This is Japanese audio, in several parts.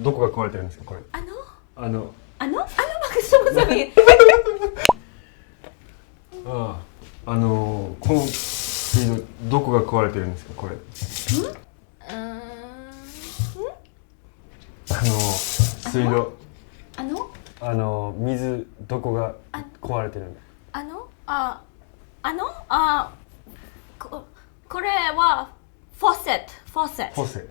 どこが壊れてるんですかこれ。Ano ba gusto mo sabihin? この水道どこが壊れてるんですかこれ。水道水どこが壊れてるんですか。これはフォッセット。フォッセ。フォッセット。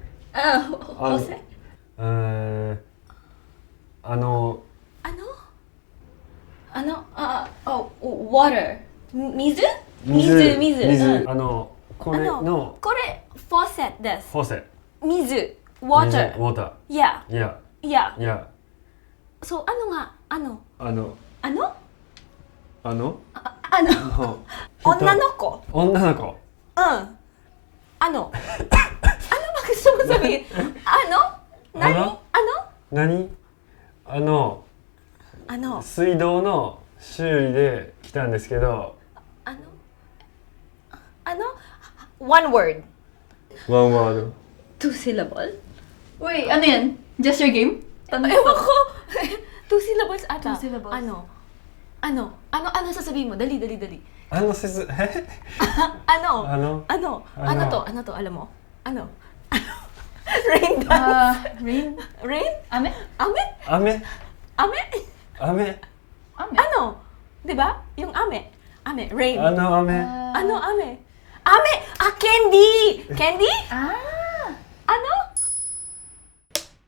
water。水。これの。これフォッセットです。フォッセ。水。water。water。Yeah。Yeah。 Yeah。 Yeah。 So ano nga? Ano? 女の子。女の子。ano ba gusto mo sabihin?何水道の修理で来たんですけど。One word. One word. Two syllable? Uy, ano yan? Just your game? Ewan ko. Two syllables ata. Two syllables. Ano sasabihin mo? Dali. Ano to? Alam mo? Rain dance. Rain? Rain? Ame? Ame? Ame. Ano? Diba? Yung ame. Rain. Ame. Ame? Candy! Candy? Ah!